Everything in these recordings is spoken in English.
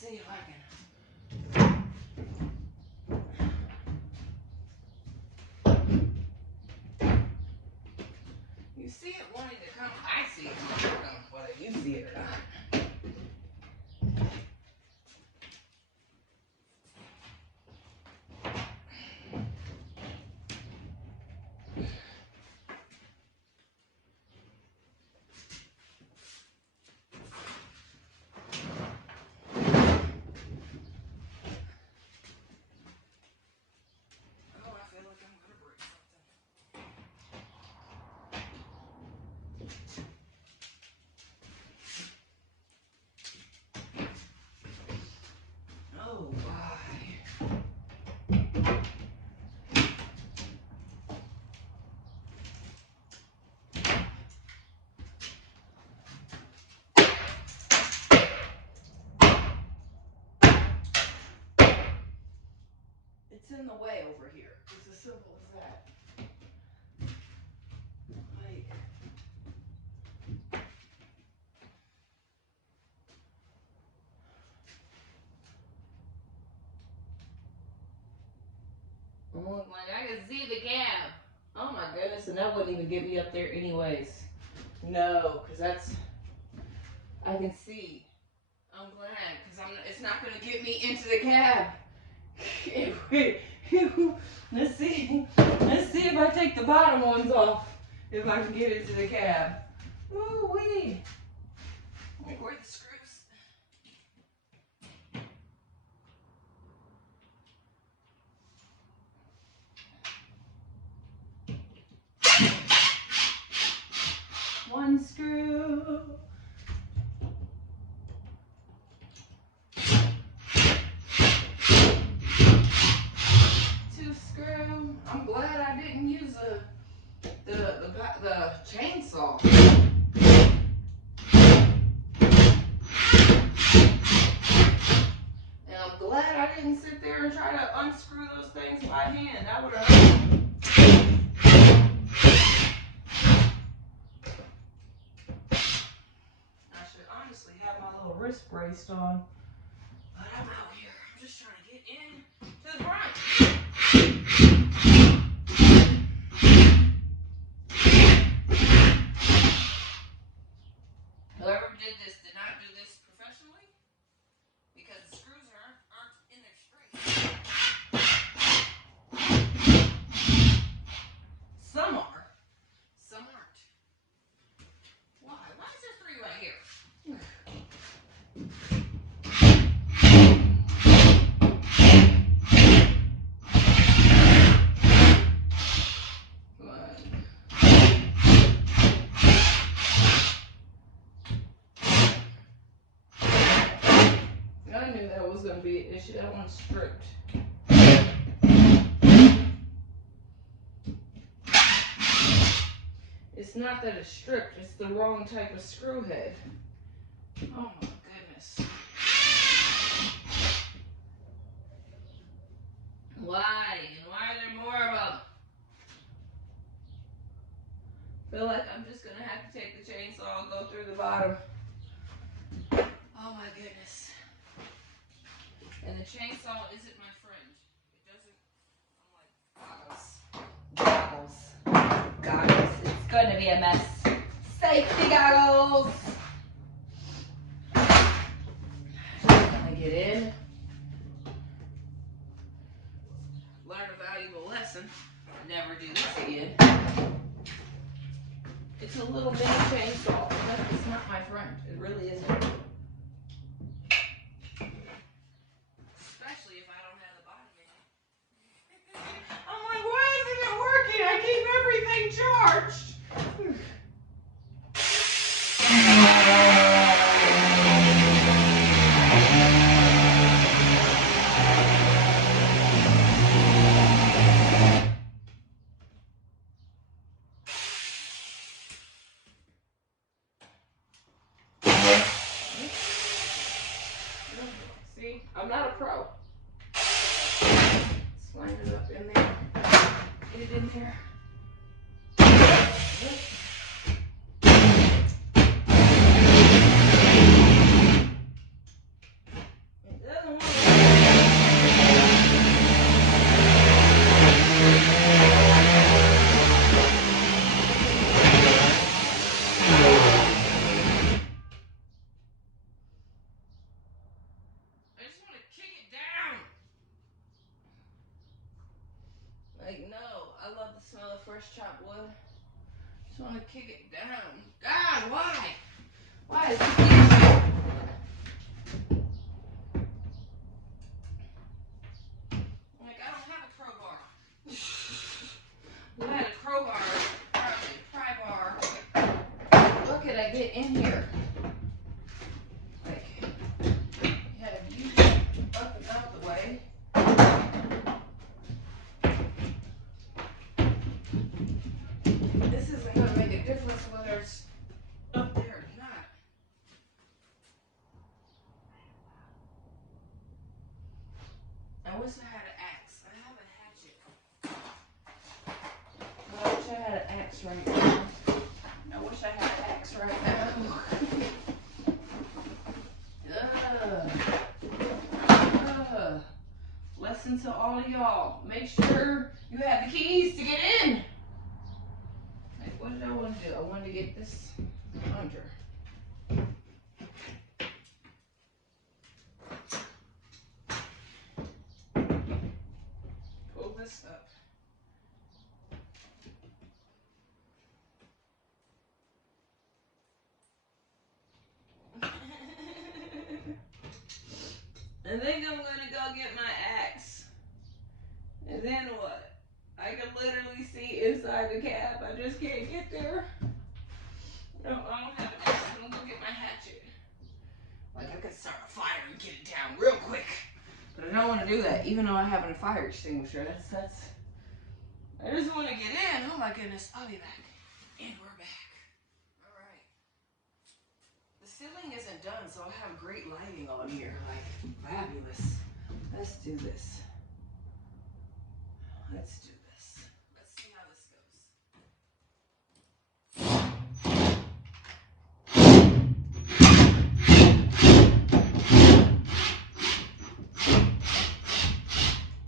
see if I can. You see it wanting to come. I see it wanting to come. Whether you see it or not. It's in the way over here. It's as simple as that. Like, look, like I can see the cab. Oh my goodness, and that wouldn't even get me up there anyways. No, because that's, I can see. I'm glad, because it's not going to get me into the cab. Let's see if I take the bottom ones off, if I can get into the cab. Ooh wee. Like, where are the screws? One screw. Two screw. I'm glad I didn't use the chainsaw. And I'm glad I didn't sit there and try to unscrew those things by hand. That would have hurt. I should honestly have my little wrist braced on. But I'm out here. I'm just trying to get in to the front. Whoever did this did not do this professionally, because the screws aren't in their straight. Some are, some aren't. Why? Why is there three right here? I knew that was going to be an issue. That one's stripped. It's not that it's stripped, it's the wrong type of screw head. Oh my goodness. Why? And why are there more of them? Feel like I'm just going to have to take the chainsaw and go through the bottom. Oh my goodness. And the chainsaw isn't my friend. It doesn't, I'm like, goggles. It's going to be a mess. Safety goggles. Just going to get in. Learn a valuable lesson. Never do this again. It's a little mini chainsaw, but it's not my friend. It really isn't. Especially if I don't have the body in it. I'm like, why isn't it working? I keep everything charged. See, I'm not a pro. Slide it up in there. Get it in there. fresh chopped wood. Just want to kick it down. God, why? Why is this easy? Like, I don't have a crowbar. If I had a crowbar, probably a pry bar. What could I get in here? Like, have you up and out the way? This isn't going to make a difference whether it's up there or not. I wish I had an axe. I have a hatchet. But I wish I had an axe right now. I wish I had an axe right now. Lesson to all of y'all. Make sure you have the keys to get in. Like, what did I want to do? I wanted to get this under. Pull this up. I think I'm gonna go get my axe. And then what? I can literally see inside the cab. I just can't get there. No, I don't have an axe. I'm gonna go get my hatchet. Like, I could start a fire and get it down real quick. But I don't want to do that, even though I have a fire extinguisher. That's. I just want to get in. Oh my goodness. I'll be back. And we're back. All right. The ceiling isn't done, so I have great lighting on here. Like, fabulous. Let's do this. Let's do this. Let's see how this goes.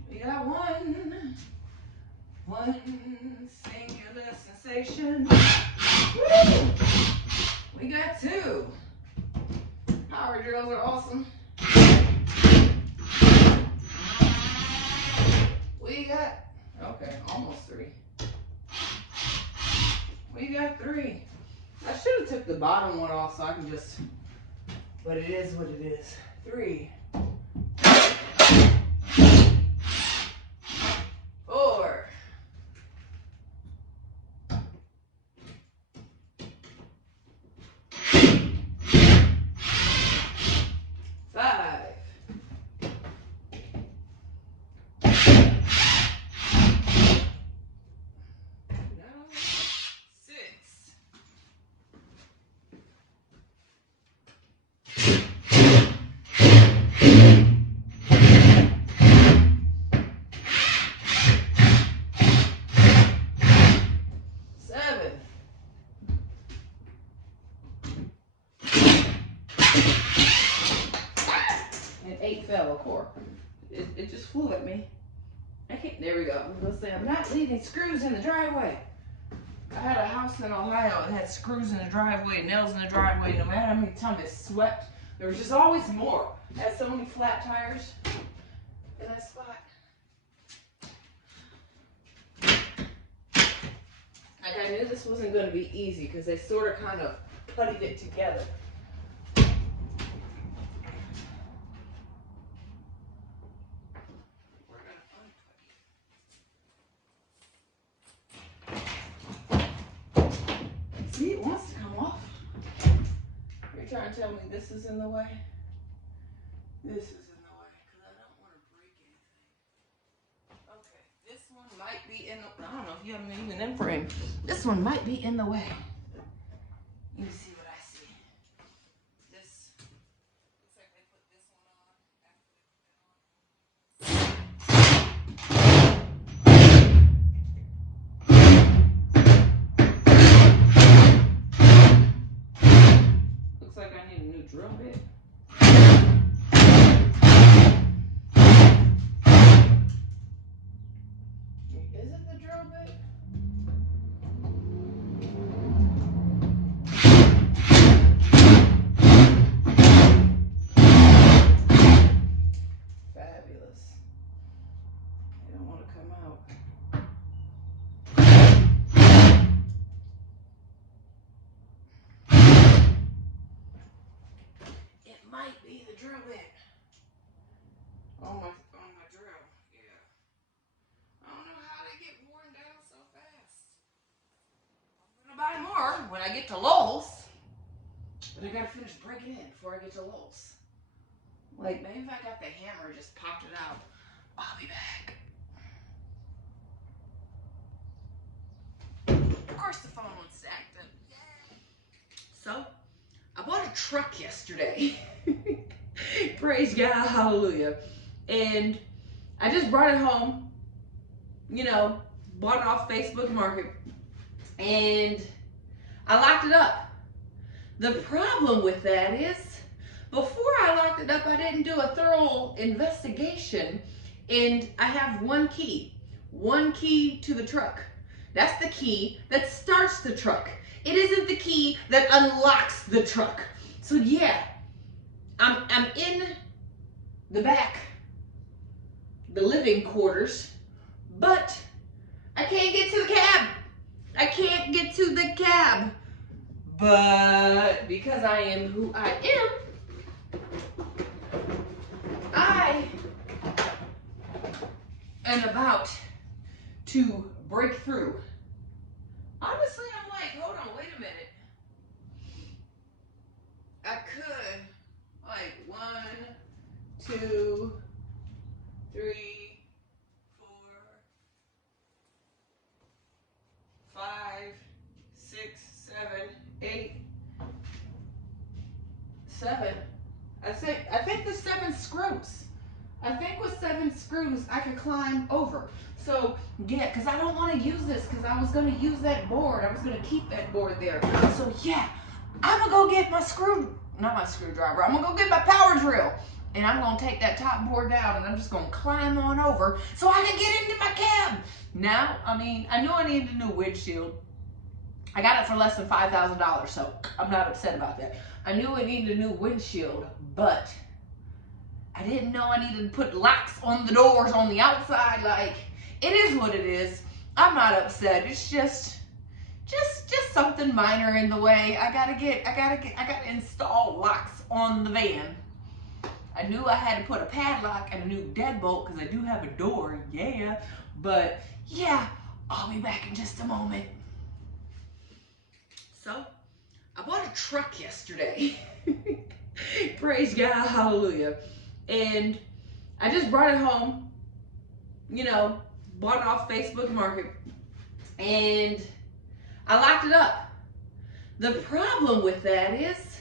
We got one singular sensation. Woo! We got two. Power drills are awesome. We got, okay, almost three. We got three. I should have took the bottom one off so I can just, but it is what it is. Three. 4. 5. 6. 7. And 8 fell, of course. It just flew at me. I can't, there we go. I was gonna say, I'm not leaving screws in the driveway. I had a house in Ohio that had screws in the driveway, nails in the driveway. No matter how many times it swept, there was just always more. I had so many flat tires in that spot. Like, I knew this wasn't going to be easy because they sort of kind of puttied it together. See, it wants to come off. You're trying to tell me this is in the way? This is in the way because I don't want to break anything. Okay, this one might be in the, I don't know if you have them even in frame. This one might be in the way. You see what I see. This looks like they put this one on after they put it on. Looks like I need a new drill bit. Is it the drill bit? Fabulous. They don't want to come out. the drill bit. On my drill. Yeah. I don't know how they get worn down so fast. I'm gonna buy more when I get to Lowe's. But I gotta finish breaking in before I get to Lowe's. Like, maybe if I got the hammer and just popped it out, I'll be back. Of course the phone was acting. So, I bought a truck yesterday. Praise God, hallelujah. And I just brought it home, you know, bought it off Facebook Market, and I locked it up. The problem with that is, before I locked it up, I didn't do a thorough investigation, and I have one key to the truck. That's the key that starts the truck. It isn't the key that unlocks the truck. So yeah, I'm in the back, the living quarters, but I can't get to the cab. I can't get to the cab. But because I am who I am about to break through. Honestly, I'm like, hold on, wait a minute. I could, like, 1, 2, 3, 4, 5, 6, 7, 8, 7. I think the 7 screws. I think with 7 screws, I can climb over. So, yeah, because I don't want to use this, because I was going to use that board. I was going to keep that board there. So, yeah, I'm going to go get my screwdriver. I'm going to go get my power drill. And I'm going to take that top board down, and I'm just going to climb on over so I can get into my cab. Now, I mean, I knew I needed a new windshield. I got it for less than $5,000, so I'm not upset about that. I knew I needed a new windshield, but I didn't know I needed to put locks on the doors on the outside. Like, it is what it is. I'm not upset. It's just something minor in the way. I gotta install locks on the van. I knew I had to put a padlock and a new deadbolt because I do have a door, yeah. But yeah, I'll be back in just a moment. So, I bought a truck yesterday. Praise God, hallelujah. And I just brought it home, you know, bought it off Facebook Market, and I locked it up. The problem with that is,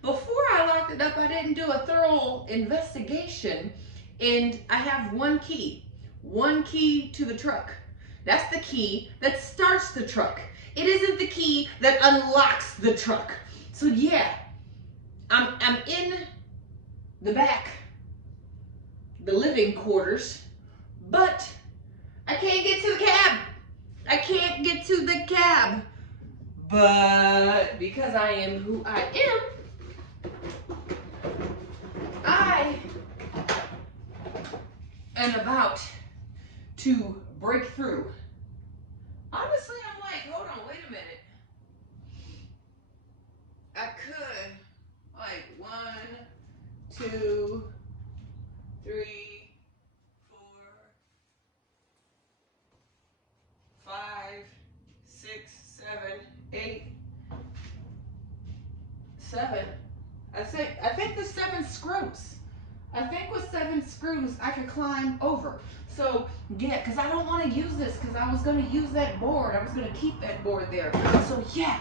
before I locked it up, I didn't do a thorough investigation, and I have one key to the truck. That's the key that starts the truck. It isn't the key that unlocks the truck. So yeah, I'm in the back, the living quarters, but I can't get to the cab. I can't get to the cab. But because I am who I am about to break through. Honestly, I'm like, hold on, wait a minute. I could, like, 1, 2, 3, 4, 5, 6, 7, 8, 7. I think the 7 screws. I think with 7 screws, I can climb over. So, yeah, because I don't want to use this, because I was going to use that board. I was going to keep that board there. So, yeah,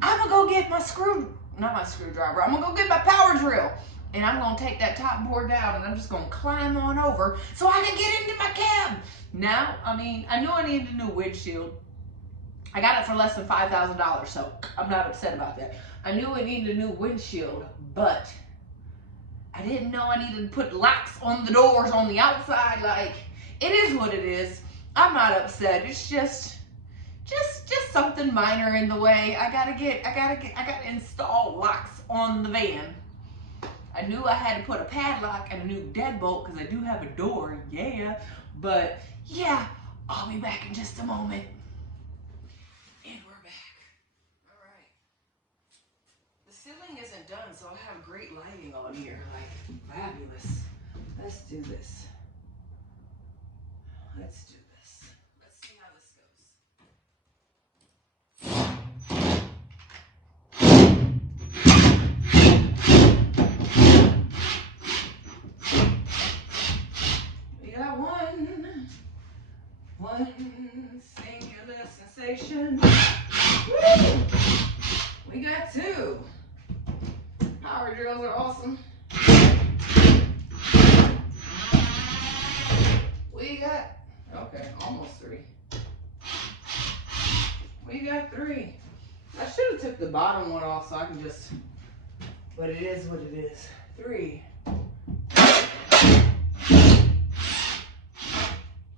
I'm going to go get my screwdriver. I'm going to go get my power drill. And I'm going to take that top board down, and I'm just going to climb on over so I can get into my cab. Now, I mean, I knew I needed a new windshield. I got it for less than $5,000, so I'm not upset about that. I knew I needed a new windshield, but I didn't know I needed to put locks on the doors on the outside. Like, it is what it is. I'm not upset. It's just something minor in the way. I gotta install locks on the van. I knew I had to put a padlock and a new deadbolt because I do have a door, yeah. But yeah, I'll be back in just a moment. And we're back. All right. The silly ceiling isn't done, so I have great lighting on here. Like, fabulous. Let's do this. Let's do this. Let's see how this goes. We got one singular sensation. Woo! We got two. Power drills are awesome. We got, okay, almost three. We got three. I should have took the bottom one off so I can just, but it is what it is. Three.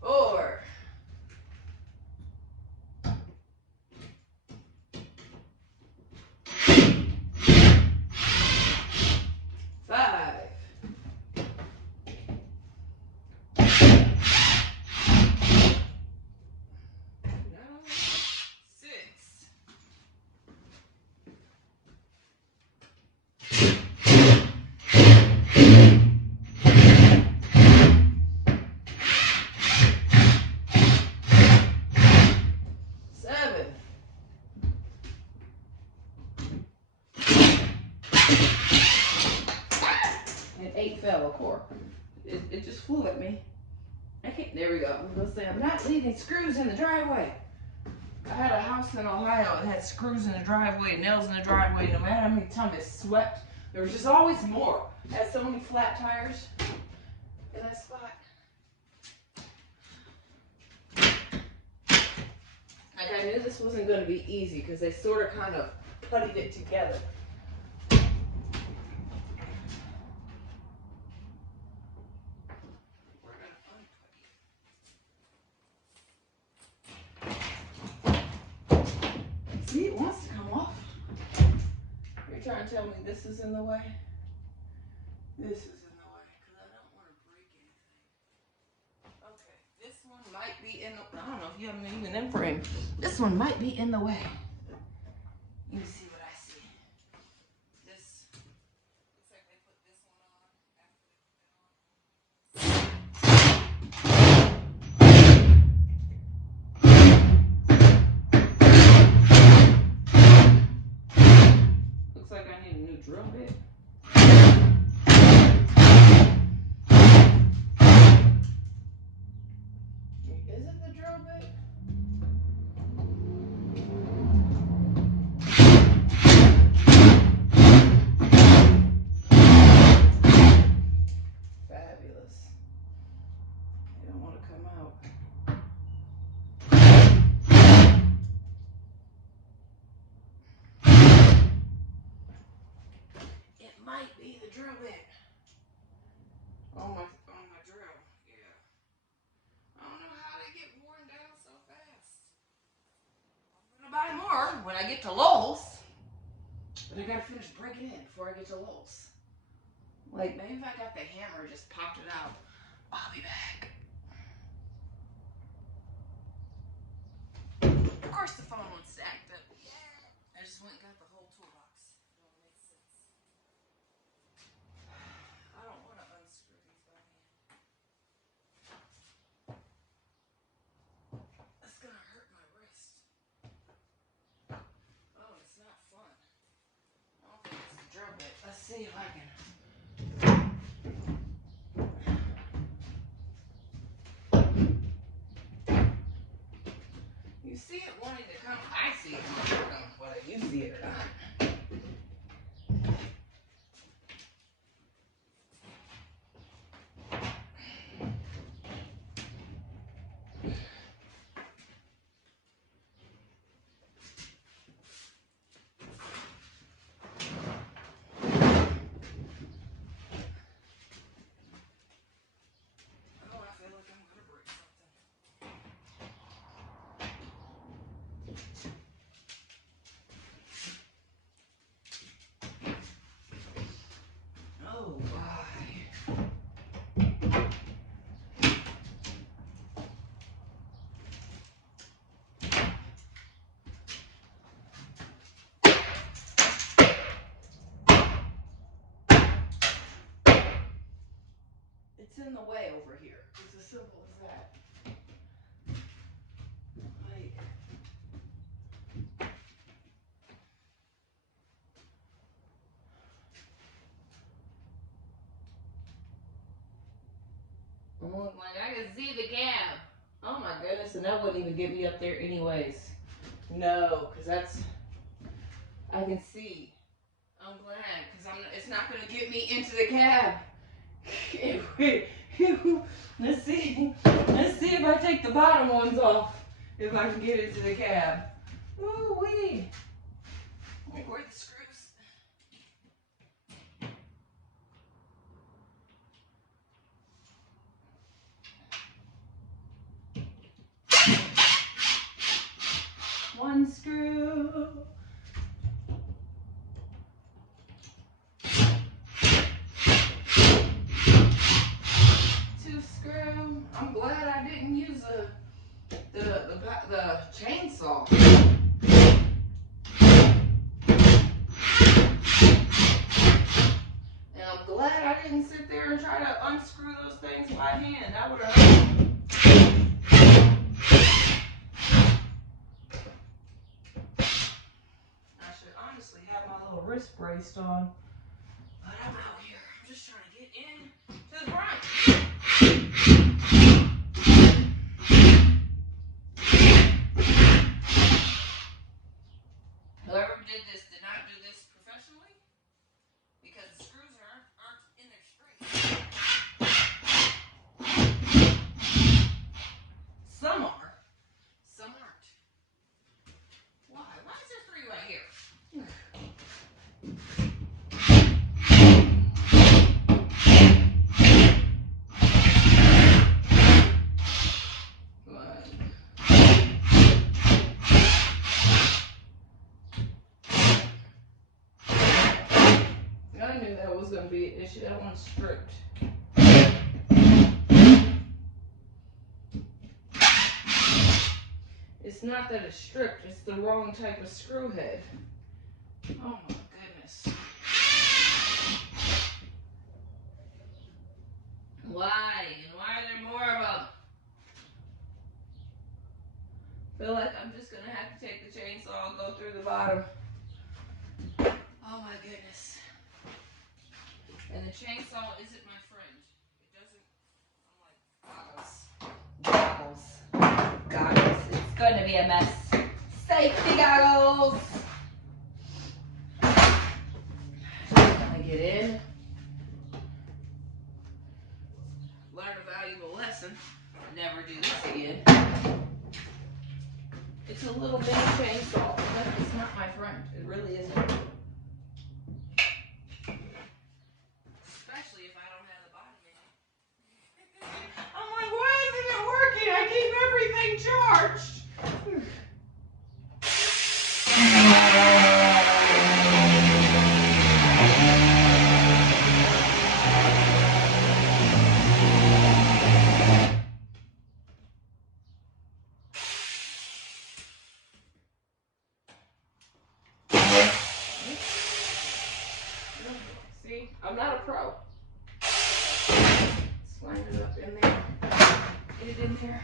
4. 5. 6. 7. And 8 fell, of course. It just flew at me. I can't, there we go. I'm gonna say I'm not leaving screws in the driveway. I had a house in Ohio that had screws in the driveway, nails in the driveway. No matter how many times it swept, there was just always more. It had so many flat tires in that spot. Like, I knew this wasn't going to be easy because they sort of kind of puttied it together. See, it wants to come off. You're trying to tell me this is in the way? This is in the way because I don't want to break anything. Okay, this one might be in the, I don't know if you have an even in frame. This one might be in the way. Let me see what I see. This looks like they put this one on after they put it on. Looks like I need a new drill bit. Is it the drill bit? Fabulous. They don't want to come out. It might be the drill bit. On my drill. Yeah. I don't know how they get worn down so fast. I'm gonna buy more when I get to Lowe's. But I gotta finish breaking in before I get to Lowe's. Like, maybe if I got the hammer, just popped it out. I'll be back. Of course the phone was stacked up. I just went and got the whole toolbox. It don't make sense. I don't want to unscrew these by hand. That's gonna hurt my wrist. Oh, it's not fun. I don't think it's a drill bit. Let's see if I can. You see it wanting to come. I see it wanting to come. Whether you see it or not. Oh, I feel like I'm gonna break something. Oh, why? It's in the way over here. It's as simple as that. Like, oh, like I can see the cab. Oh my goodness, and that wouldn't even get me up there anyways. No, because that's, I can see. I'm glad, because it's not going to get me into the cab. Let's see if I take the bottom ones off, if I can get into the cab. Ooh wee. Wait, where are the screws? One screw. Two screw. I'm glad I didn't use the chainsaw. And I'm glad I didn't sit there and try to unscrew those things by hand. That would have hurt. I should honestly have my little wrist braced on. But I'm out here. I'm just trying to get in to the front. Whoever did this did not do this professionally, because the screws aren't in their straight. Some are, some aren't. Why? Why is there three right here? I knew that was going to be an issue. That one's stripped. It's not that it's stripped, it's the wrong type of screw head. Oh my goodness. Why? And why are there more of them? Feel like I'm just going to have to take the chainsaw and go through the bottom. Oh my goodness. And the chainsaw isn't my friend. It doesn't, I'm like, goggles. It's going to be a mess. Safety goggles. Just going to get in. Learn a valuable lesson. Never do this again. It's a little mini chainsaw, but it's not my friend. It really isn't. Especially if I don't have the body in it. I'm like, why isn't it working? I keep everything charged. See, I'm not a pro. Slide it up in there. Get it in there.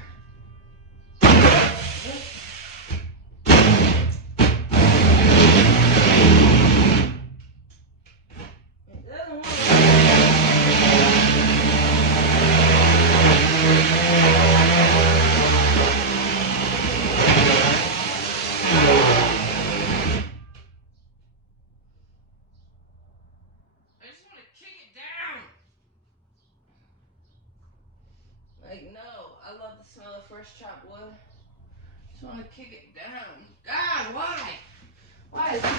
It doesn't want to. Like, no, I love the smell of fresh chopped wood. Just want to kick it down. God, why? Why is this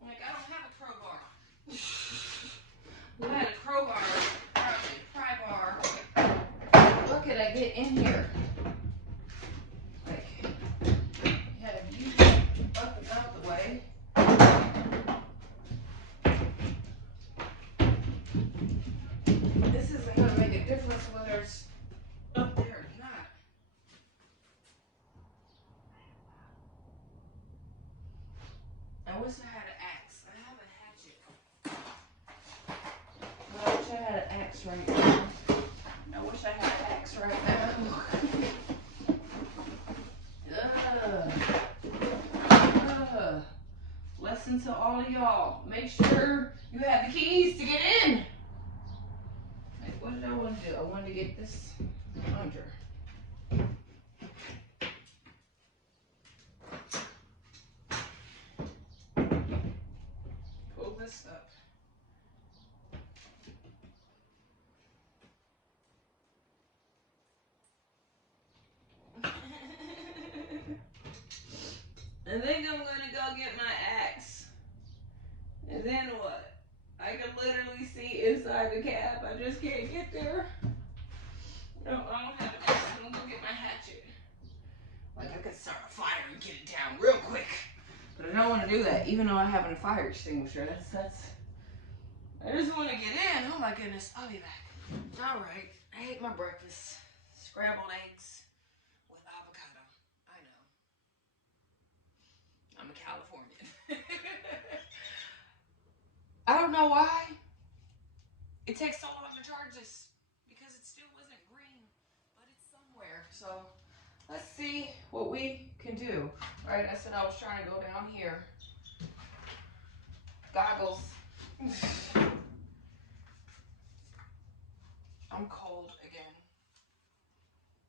like, I don't have a crowbar. If I had a crowbar, probably a pry bar. What could I get in here? Like, you had to use it up and out the way. This isn't going to make a difference whether it's up there or not. I wish I had an axe. I have a axe right now. I wish I had an axe right now. Lesson to all of y'all. Make sure you have the keys to get in. Like, what did I want to do? I wanted to get this under. Pull this up. I think I'm gonna go get my axe. And then what? I can literally see inside the cab. I just can't get there. No, I don't have an axe. I'm gonna go get my hatchet. Like, I could start a fire and get it down real quick. But I don't want to do that, even though I have a fire extinguisher. I just want to get in. Oh my goodness. I'll be back. All right. I ate my breakfast. Scrambled eggs with avocado. I know. I'm a Californian. I don't know why it takes so long to charge this, because it still wasn't green, but it's somewhere. So let's see what we can do. All right, I said I was trying to go down here. Goggles. I'm cold again.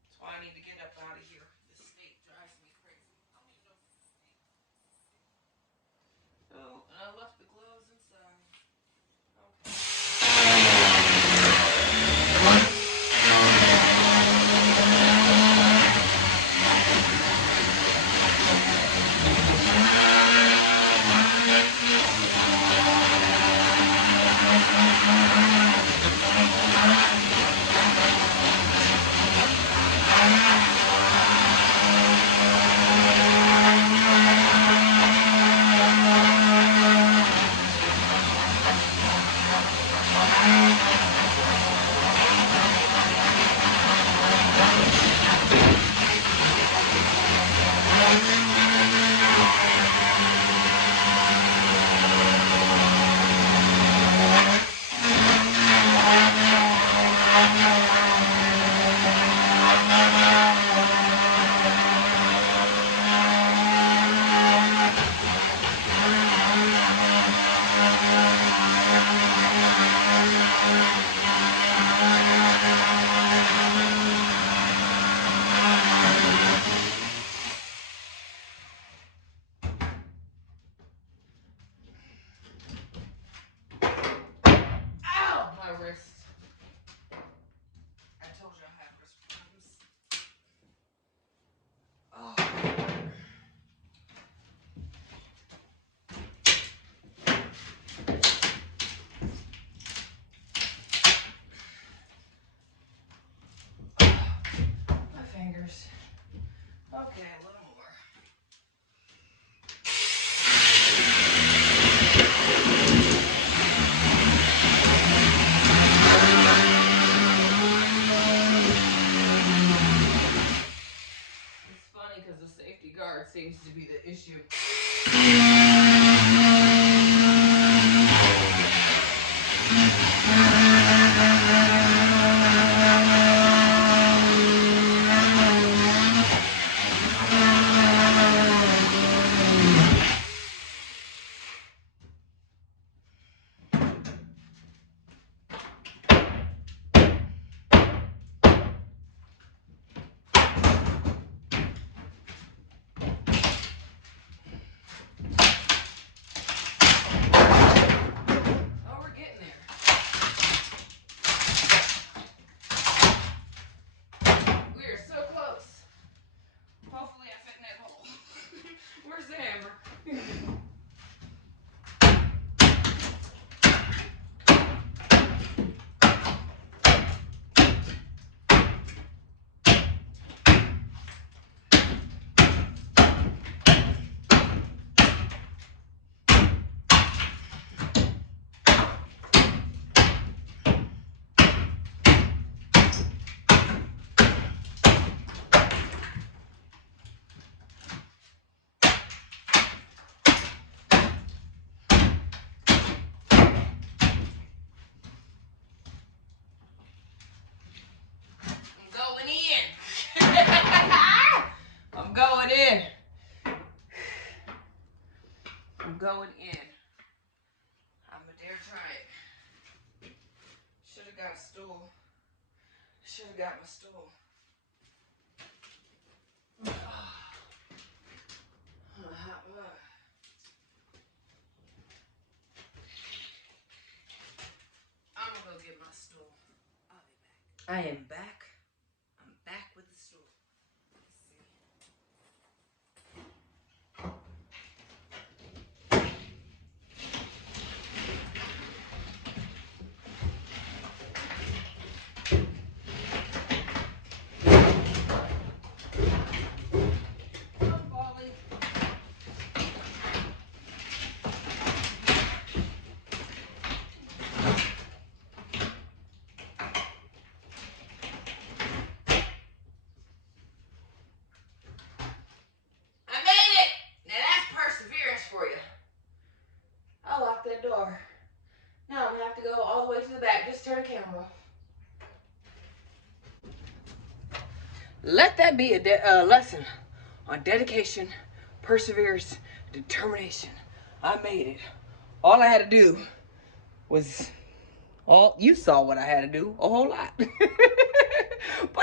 That's why I need to get up out of here. This state drives me crazy. I don't even know if it's a state. Oh, and I left the gloves inside. Fingers. Okay, a little more. It's funny because the safety guard seems to be the issue. going in. I'm a dare try it. Should have got a stool. Should have got my stool. Hot mug. I'm gonna go get my stool. I'll be back. I am back. I'm back with the stool. Now I'm gonna have to go all the way to the back. Just turn the camera off. Let that be a lesson on dedication, perseverance, determination. I made it. All I had to do was, you saw what I had to do, a whole lot. But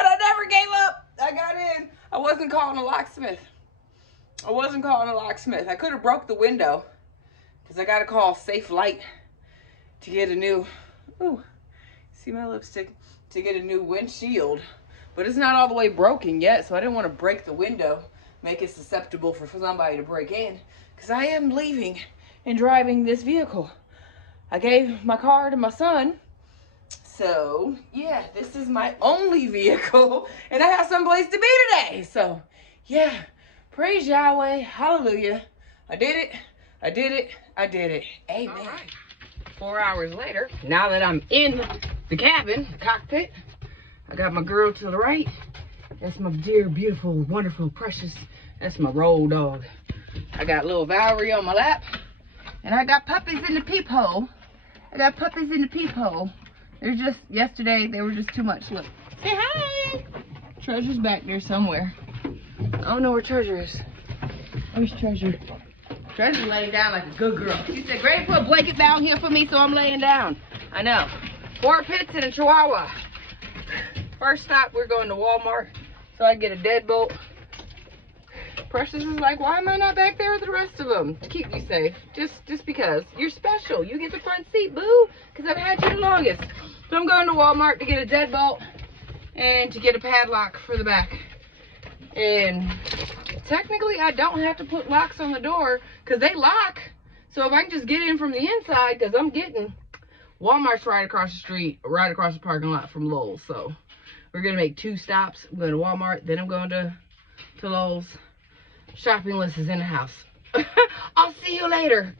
I never gave up. I got in. I wasn't calling a locksmith. I could have broke the window because I got to call Safe Light to get a new, see my lipstick, to get a new windshield. But it's not all the way broken yet, so I didn't want to break the window, make it susceptible for somebody to break in, because I am leaving and driving this vehicle. I gave my car to my son, so yeah, this is my only vehicle, and I have someplace to be today. So yeah, praise Yahweh, hallelujah. I did it, I did it, I did it. Amen. All right. 4 hours later, now that I'm in the cabin, the cockpit, I got my girl to the right. That's my dear, beautiful, wonderful, precious. That's my roll dog. I got little Valerie on my lap. And I got puppies in the peephole. They're just, yesterday, they were just too much. Look. Say hi. Treasure's back there somewhere. I don't know where Treasure is. Where's Treasure? Treasure's laying down like a good girl. She said, Granny, put a blanket down here for me, so I'm laying down. I know. 4 pits and a Chihuahua. First stop, we're going to Walmart so I can get a deadbolt. Precious is like, why am I not back there with the rest of them? To keep you safe. Just because. You're special. You get the front seat, boo. Because I've had you the longest. So I'm going to Walmart to get a deadbolt and to get a padlock for the back. And technically, I don't have to put locks on the door because they lock. So if I can just get in from the inside, because I'm getting... Walmart's right across the street, right across the parking lot from Lowe's. So we're going to make 2 stops. I'm going to Walmart, then I'm going to Lowe's. Shopping list is in the house. I'll see you later.